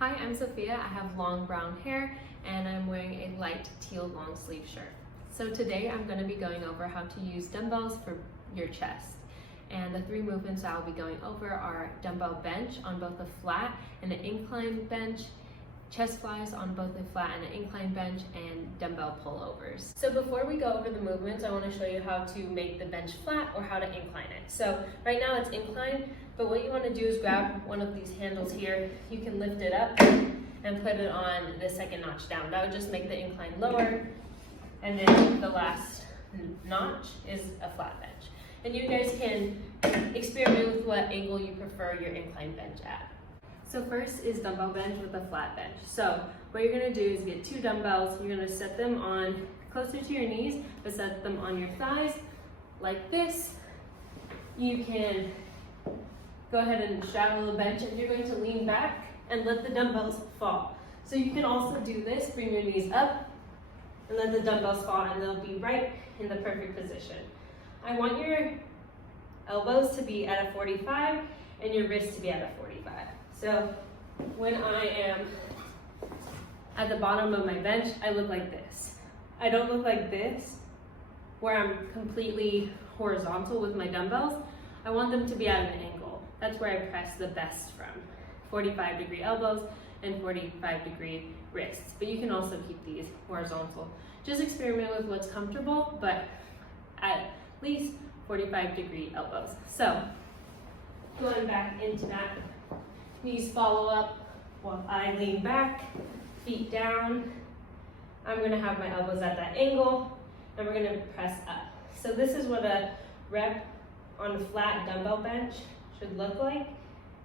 Hi, I'm Sophia. I have long brown hair and I'm wearing a light teal long sleeve shirt. So today I'm going to be going over how to use dumbbells for your chest. And the three movements I'll be going over are dumbbell bench on both a flat and an incline bench, chest flies on both a flat and an incline bench, and dumbbell pullovers. So before we go over the movements, I want to show you how to make the bench flat or how to incline it. So right now it's inclined, but what you want to do is grab one of these handles here. You can lift it up and put it on the second notch down. That would just make the incline lower, and then the last notch is a flat bench. And you guys can experiment with what angle you prefer your incline bench at. So first is dumbbell bench with a flat bench. So what you're gonna do is get two dumbbells. You're gonna set them on closer to your knees, but set them on your thighs like this. You can go ahead and straddle the bench, and you're going to lean back and let the dumbbells fall. So you can also do this, bring your knees up and let the dumbbells fall, and they'll be right in the perfect position. I want your elbows to be at a 45 and your wrists to be at a 45. So when I am at the bottom of my bench, I look like this. I don't look like this, where I'm completely horizontal with my dumbbells. I want them to be at an angle. That's where I press the best from. 45-degree elbows and 45-degree wrists. But you can also keep these horizontal. Just experiment with what's comfortable, but at least 45-degree elbows. So going back into that, knees follow up while I lean back, feet down. I'm gonna have my elbows at that angle, and we're gonna press up. So this is what a rep on a flat dumbbell bench should look like.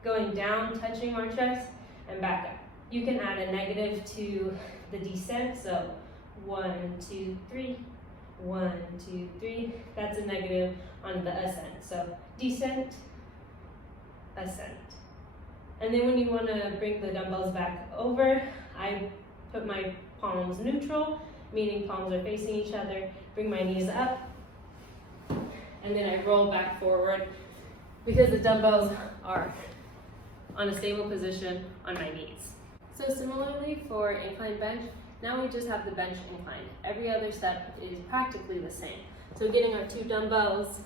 Going down, touching our chest, and back up. You can add a negative to the descent, so 1, 2, 3, 1, 2, 3. That's a negative on the ascent. So descent, ascent. And then when you want to bring the dumbbells back over, I put my palms neutral, meaning palms are facing each other. Bring my knees up, and then I roll back forward because the dumbbells are on a stable position on my knees. So similarly for incline bench, now we just have the bench inclined. Every other step is practically the same. So getting our two dumbbells,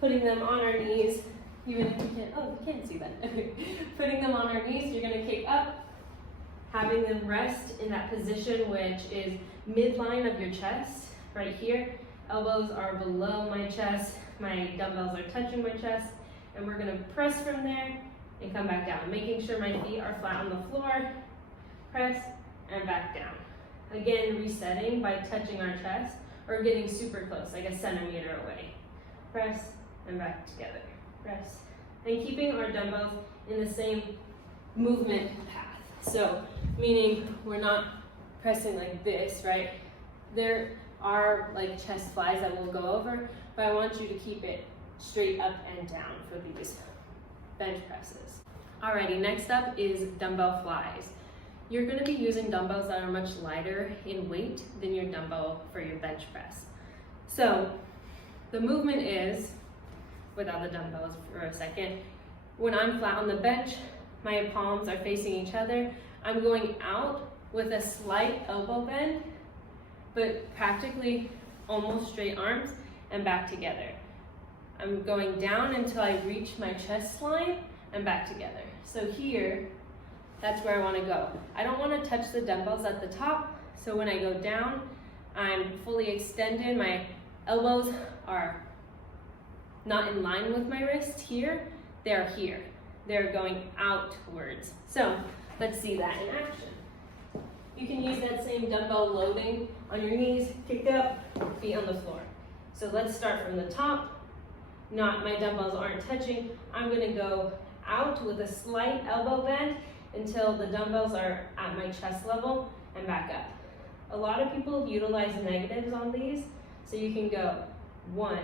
putting them on our knees, even if you can't, oh, you can't see that. Putting them on our knees, you're gonna kick up, having them rest in that position which is midline of your chest, right here. Elbows are below my chest, my dumbbells are touching my chest, and we're gonna press from there and come back down, making sure my feet are flat on the floor, press, and back down. Again, resetting by touching our chest or getting super close, like a centimeter away. Press and back together, press. And keeping our dumbbells in the same movement path. So, meaning we're not pressing like this, right? There are like chest flies that we'll go over, but I want you to keep it straight up and down for these bench presses. Alrighty, next up is dumbbell flies. You're going to be using dumbbells that are much lighter in weight than your dumbbell for your bench press. So the movement is, without the dumbbells for a second, when I'm flat on the bench, my palms are facing each other. I'm going out with a slight elbow bend, but practically almost straight arms, and back together. I'm going down until I reach my chest line and back together. So here, that's where I want to go. I don't want to touch the dumbbells at the top, so when I go down, I'm fully extended. My elbows are not in line with my wrist here. They're here. They're going outwards. So let's see that in action. You can use that same dumbbell loading on your knees, kicked up, feet on the floor. So let's start from the top. My dumbbells aren't touching. I'm going to go out with a slight elbow bend until the dumbbells are at my chest level and back up. A lot of people utilize negatives on these, so you can go 1,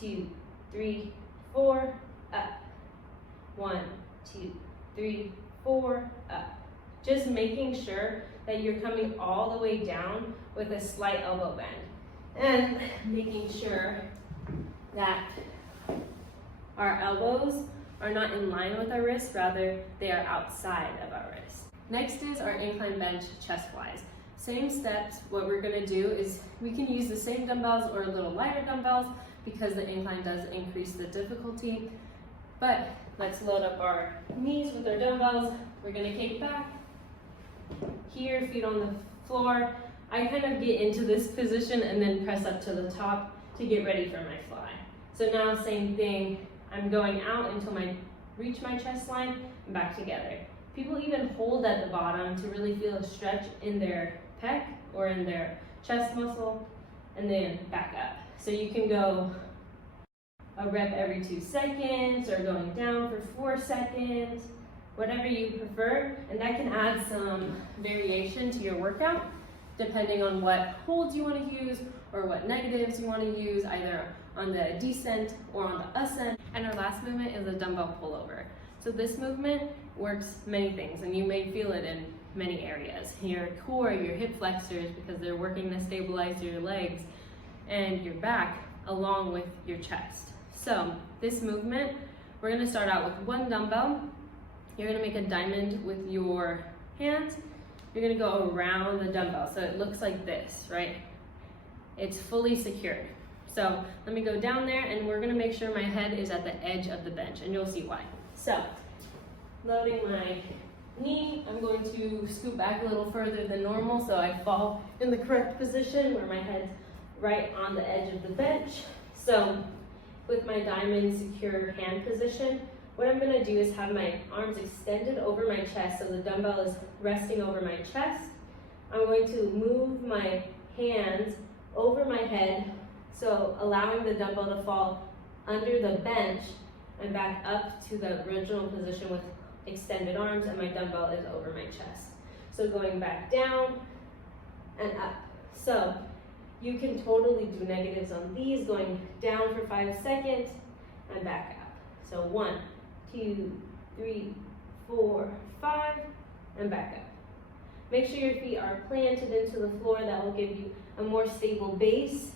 2, 3, 4, up. 1, 2, 3, 4, up. Just making sure that you're coming all the way down with a slight elbow bend, and making sure that our elbows are not in line with our wrist, rather they are outside of our wrist. Next is our incline bench chest flies. Same steps. What we're gonna do is we can use the same dumbbells or a little lighter dumbbells because the incline does increase the difficulty. But let's load up our knees with our dumbbells. We're gonna kick back. Here, feet on the floor. I kind of get into this position and then press up to the top to get ready for my fly. So now same thing, I'm going out until I reach my chest line and back together. People even hold at the bottom to really feel a stretch in their pec or in their chest muscle, and then back up. So you can go a rep every 2 seconds or going down for 4 seconds, whatever you prefer, and that can add some variation to your workout depending on what holds you want to use or what negatives you want to use, either on the descent or on the ascent. And our last movement is a dumbbell pullover. So this movement works many things, and you may feel it in many areas. Your core, your hip flexors, because they're working to stabilize your legs, and your back along with your chest. So this movement, we're gonna start out with 1 dumbbell. You're gonna make a diamond with your hands. You're gonna go around the dumbbell, so it looks like this, right? It's fully secured. So let me go down there, and we're gonna make sure my head is at the edge of the bench, and you'll see why. So, loading my knee, I'm going to scoot back a little further than normal so I fall in the correct position where my head's right on the edge of the bench. So, with my diamond secure hand position, what I'm gonna do is have my arms extended over my chest so the dumbbell is resting over my chest. I'm going to move my hands over my head, so allowing the dumbbell to fall under the bench and back up to the original position with extended arms, and my dumbbell is over my chest. So going back down and up. So you can totally do negatives on these, going down for 5 seconds and back up. So 1, 2, 3, 4, 5, and back up. Make sure your feet are planted into the floor. That will give you a more stable base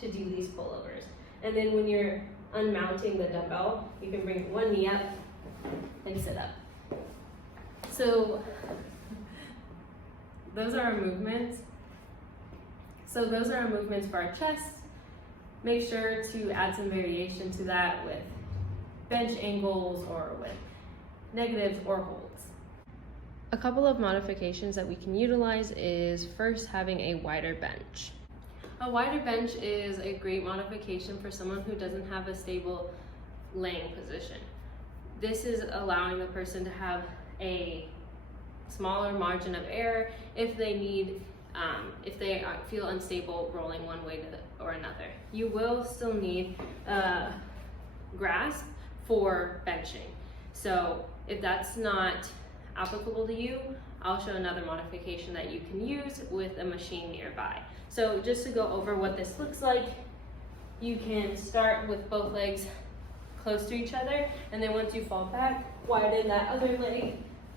to do these pullovers. And then when you're unmounting the dumbbell, you can bring 1 knee up and sit up. So those are our movements. So those are our movements for our chest. Make sure to add some variation to that with bench angles or with negatives or holds. A couple of modifications that we can utilize is first having a wider bench. A wider bench is a great modification for someone who doesn't have a stable laying position. This is allowing the person to have a smaller margin of error if they need, if they feel unstable rolling one way or another. You will still need a grasp for benching. So if that's not applicable to you, I'll show another modification that you can use with a machine nearby. So just to go over what this looks like, you can start with both legs close to each other, and then once you fall back, widen that other leg.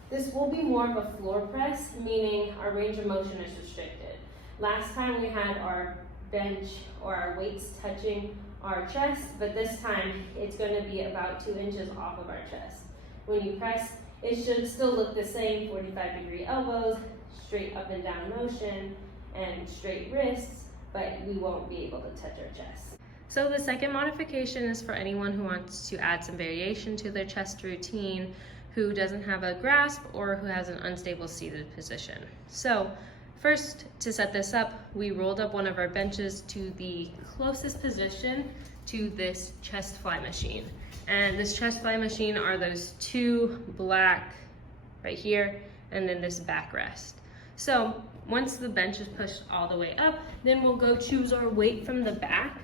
This will be more of a floor press, meaning our range of motion is restricted. Last time we had our bench or our weights touching our chest, but this time it's going to be about 2 inches off of our chest. When you press, it should still look the same, 45-degree elbows, straight up and down motion, and straight wrists, but we won't be able to touch our chest. So the second modification is for anyone who wants to add some variation to their chest routine, who doesn't have a grasp or who has an unstable seated position. So first, to set this up, we rolled up one of our benches to the closest position to this chest fly machine. And this chest fly machine are those 2 black right here, and then this backrest. So once the bench is pushed all the way up, then we'll go choose our weight from the back.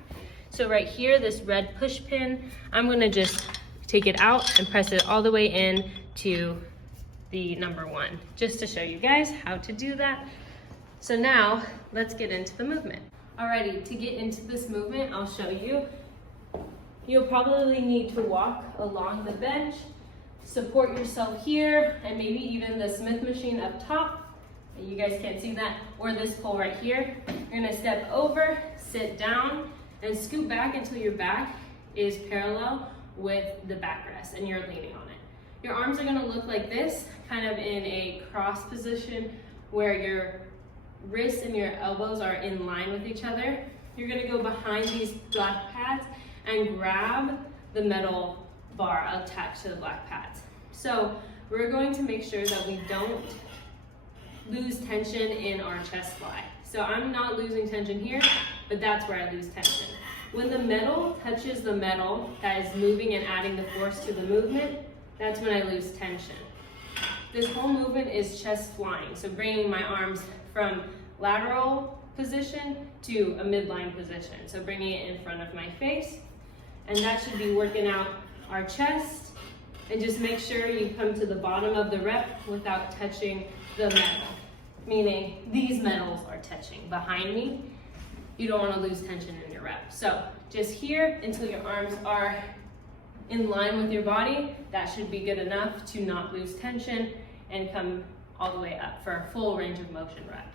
So right here, this red push pin, I'm gonna just take it out and press it all the way in to the number 1, just to show you guys how to do that. So now, let's get into the movement. Alrighty, to get into this movement, I'll show you. You'll probably need to walk along the bench, support yourself here, and maybe even the Smith machine up top. You guys can't see that, or this pole right here. You're gonna step over, sit down, and scoot back until your back is parallel with the backrest and you're leaning on it. Your arms are gonna look like this, kind of in a cross position where your wrists and your elbows are in line with each other. You're gonna go behind these black pads and grab the metal bar attached to the black pads. So we're going to make sure that we don't lose tension in our chest fly. So I'm not losing tension here, but that's where I lose tension. When the metal touches the metal that is moving and adding the force to the movement, that's when I lose tension. This whole movement is chest flying, so bringing my arms from lateral position to a midline position. So bringing it in front of my face, and that should be working out our chest. And just make sure you come to the bottom of the rep without touching the metal, meaning these metals are touching behind me. You don't want to lose tension in your rep. So just here until your arms are in line with your body. That should be good enough to not lose tension and come all the way up for a full range of motion rep.